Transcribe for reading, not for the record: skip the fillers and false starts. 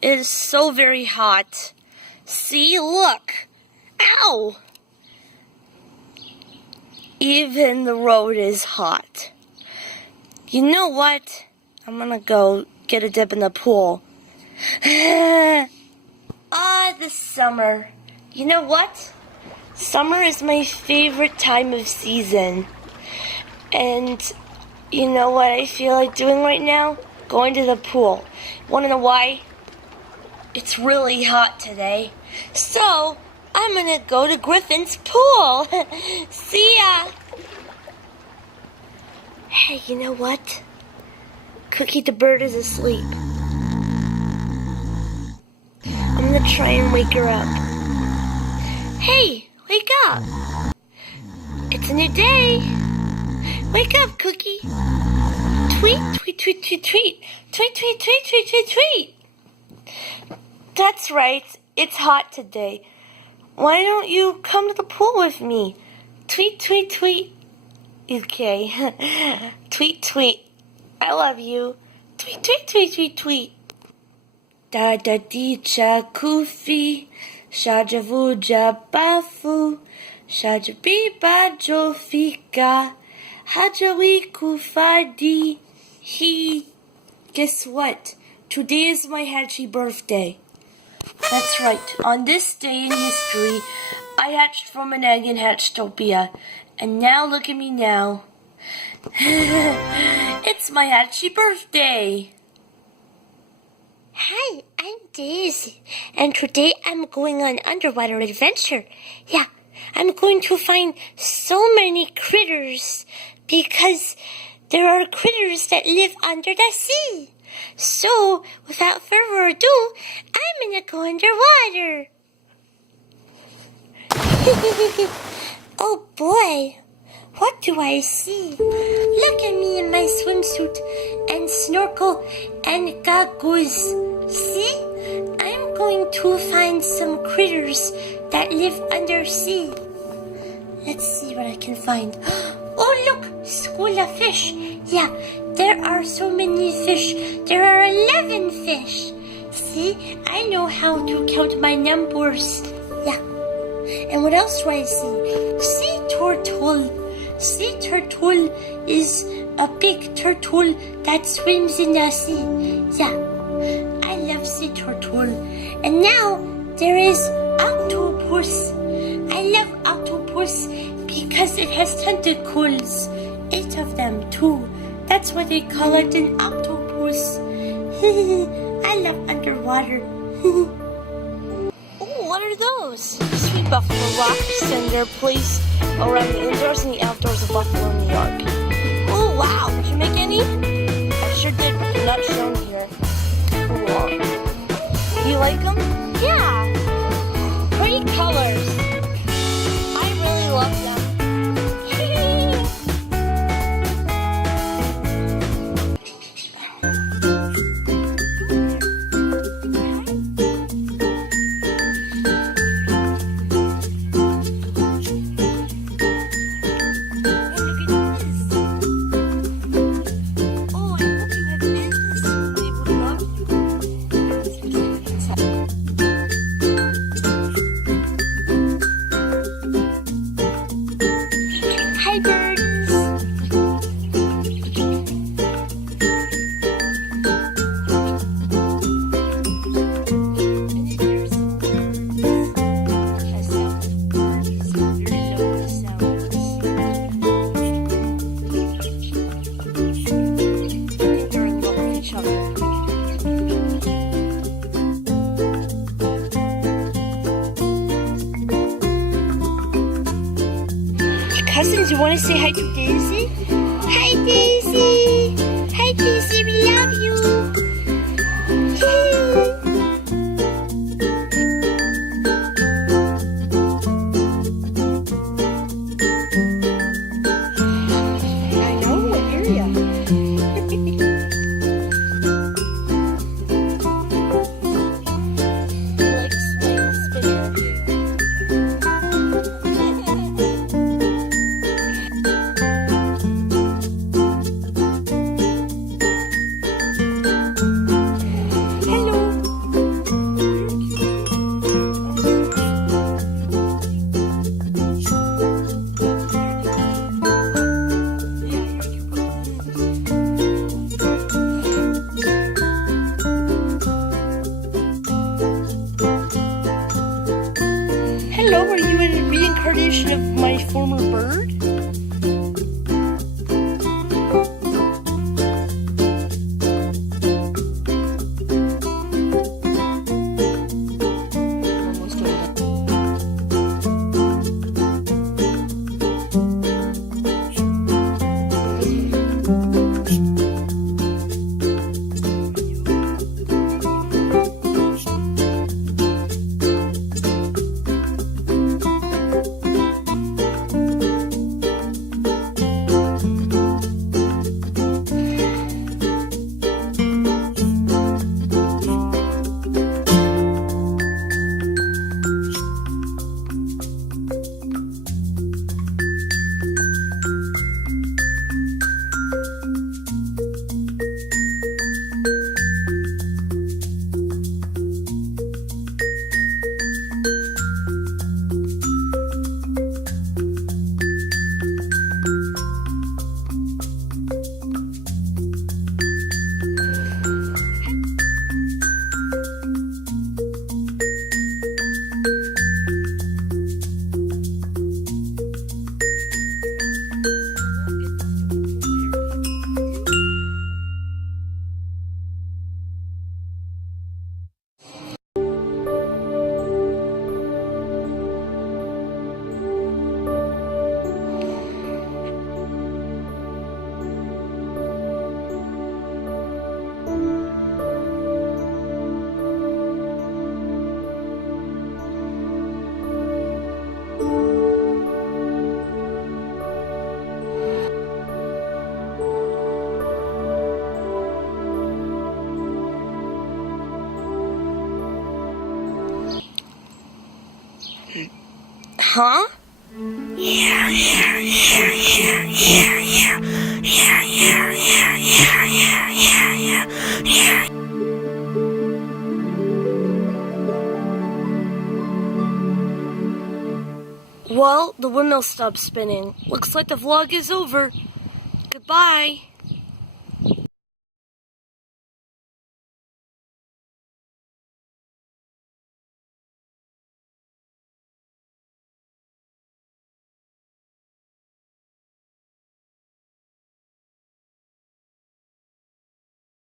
It is so very hot. See, look. Ow! Even the road is hot. You know what? I'm gonna go get a dip in the pool. The summer. You know what? Summer is my favorite time of season. And you know what I feel like doing right now? Going to the pool. Wanna know why? It's really hot today. So, I'm gonna go to Griffin's pool. See ya! Hey, you know what? Cookie the bird is asleep. I'm gonna try and wake her up. Hey, wake up! It's a new day! Wake up, Cookie! Tweet, tweet, tweet, tweet, tweet! Tweet, tweet, tweet, tweet, tweet, tweet! That's right, it's hot today. Why don't you come to the pool with me? Tweet, tweet, tweet. Okay. Tweet, tweet. I love you. Tweet, tweet, tweet, tweet, tweet. Da da di cha kufi, shajavu jabafu, shajabi ba jofika, hajawi kufadi he. Guess what? Today is my Hatchie birthday. That's right. On this day in history, I hatched from an egg in Hatchtopia. And now look at me now. It's my Hatchie birthday. Hi, I'm Daisy. And today I'm going on underwater adventure. Yeah, I'm going to find so many critters because there are critters that live under the sea. So, without further ado, I'm gonna go underwater. Oh boy, what do I see? Look at me in my swimsuit and snorkel and goggles. See? I'm going to find some critters that live under sea. Let's see what I can find. Oh look, school of fish. Yeah, there are so many fish. There are 11 fish. See, I know how to count my numbers. Yeah. And what else do I see? Sea turtle. Sea turtle is a big turtle that swims in the sea. Yeah, I love sea turtle. And now there is octopus. I love octopus because it has tentacles. 8 of them too. That's why they call it an octopus. I love underwater. Oh, what are those? Sweet buffalo rocks, and they're placed around the indoors and the outdoors of Buffalo, New York. Oh, wow. Did you make any? I sure did, but not shown here. Cool. You like them? Yeah. Pretty colors. I really love them. Cousins, you want to say hi to Daisy? Hi, Daisy! Hi, Daisy, we love you! I know, I hear ya. reflection of my former bird? Huh? Well, the windmill stopped spinning. Looks like the vlog is over. Goodbye.